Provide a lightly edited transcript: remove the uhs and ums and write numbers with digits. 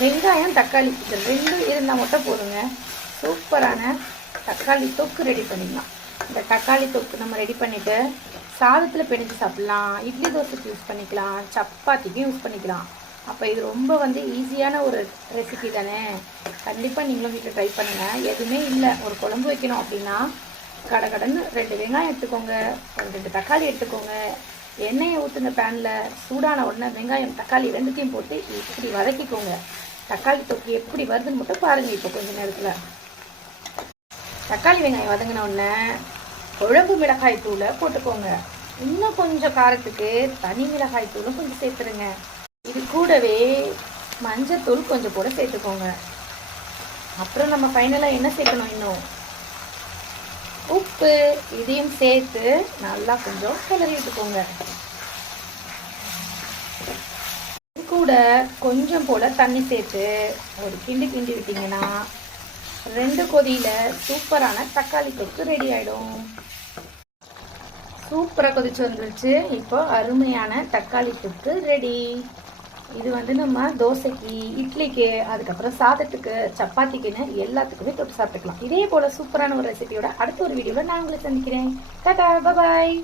வெங்காயம் தக்காளி இது ரெண்டும் இருந்தால் மட்டும் போதுங்க. சூப்பரான தக்காளி தொக்கு ரெடி பண்ணிடலாம். இந்த தக்காளி தொக்கு நம்ம ரெடி பண்ணிவிட்டு சாதத்தில் பிணைஞ்சு சாப்பிட்லாம், இட்லி தோசைக்கு யூஸ் பண்ணிக்கலாம், சப்பாத்திக்கும் யூஸ் பண்ணிக்கலாம். அப்போ இது ரொம்ப ஈஸியான ஒரு ரெசிபி தானே. கண்டிப்பாக நீங்களும் வீட்டில் ட்ரை பண்ணுங்கள். எதுவுமே இல்லை, ஒரு குழம்பு வைக்கணும் அப்படின்னா கடன்னு 2 வெங்காயம் எடுத்துக்கோங்க, ஒரு 2 தக்காளி எடுத்துக்கோங்க. எண்ணெயை ஊற்றுங்க பேனில். சூடான உடனே வெங்காயம் தக்காளி ரெண்டுத்தையும் போட்டு இப்படி வதக்கிக்கோங்க. தக்காளி தொக்கு எப்படி வருதுன்னு மட்டும் பாருங்கள். இப்போ கொஞ்சம் நேரத்தில் தக்காளி வெங்காயம் வதங்கின உடனே குழம்பு மிளகாய் தூளை போட்டுக்கோங்க. இன்னும் கொஞ்சம் காரத்துக்கு தனி மிளகாய் தூளும் கொஞ்சம் சேர்த்துருங்க. இது கூடவே மஞ்சத்தூள் கொஞ்சம் கூட சேர்த்துக்கோங்க. அப்புறம் நம்ம ஃபைனலாக என்ன சேர்க்கணும், இன்னும் உப்பு, இதையும் சேர்த்து நல்லா கொஞ்சம் கிளறி விட்டுக்கோங்க. கூட கொஞ்சம் போல தண்ணி சேர்த்து ஒரு கிண்டி விட்டீங்கன்னா 2 கொதியில் சூப்பரான தக்காளி தொக்கு ரெடி ஆகிடும். சூப்பராக கொதிச்சு வந்துருச்சு. இப்போ அருமையான தக்காளி தொக்கு ரெடி. இது நம்ம தோசைக்கு, இட்லிக்கு, அதுக்கப்புறம் சாதத்துக்கு, சப்பாத்திக்குன்னு எல்லாத்துக்குமே தொட்டு சாப்பிட்டுக்கலாம். இதே போல் சூப்பரான ஒரு ரெசிபியோட அடுத்த ஒரு வீடியோவில் நான் உங்களை சந்திக்கிறேன். டாடா, பாய்.